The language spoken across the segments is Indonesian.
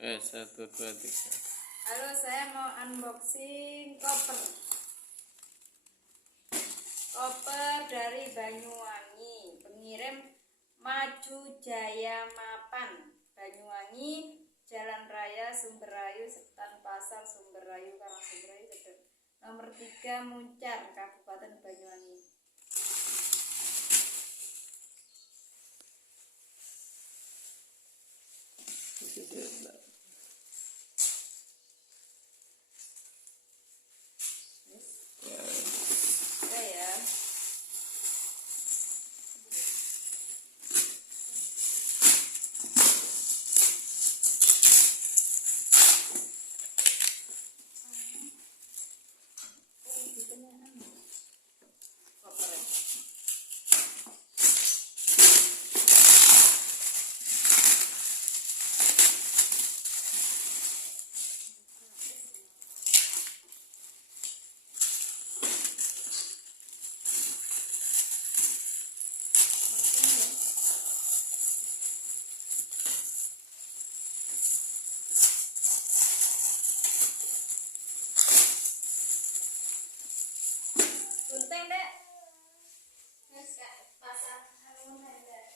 Satu, dua, tiga. Halo, saya mau unboxing koper dari Banyuwangi. Pengirim Maju Jaya Mapan, Banyuwangi, Jalan Raya Sumberayu, Setan Pasar Sumberayu, Karangsumberayu, nomor 3 Muncar, Kabupaten Banyuwangi. Sunteng dek. Pasang haluan dek.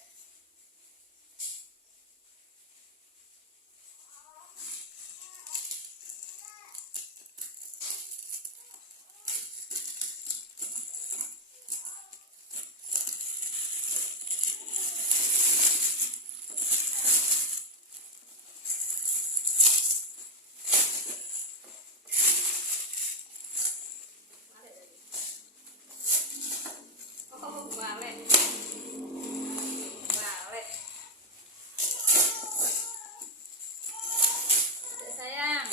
Balik. Sayang.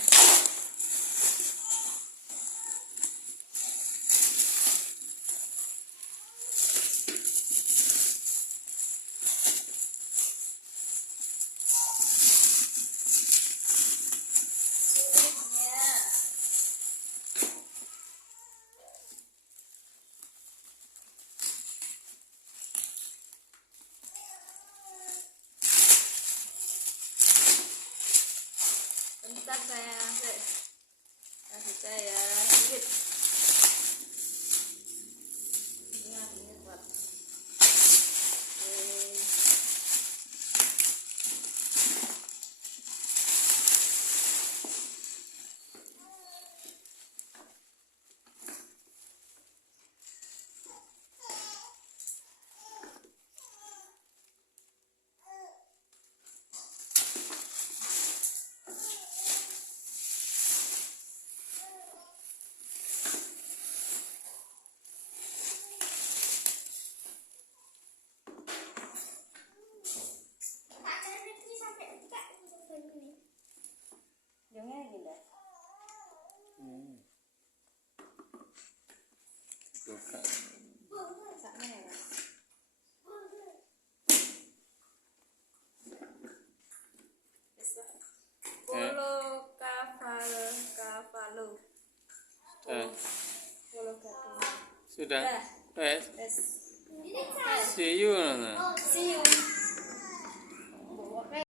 Bentar sayang, kasih saya sedikit. Ini kuat. Jangan gila. Buka. Saknya ya. Polo Cavallo. Polo Cavallo. Sudah. Yes. See you. See you.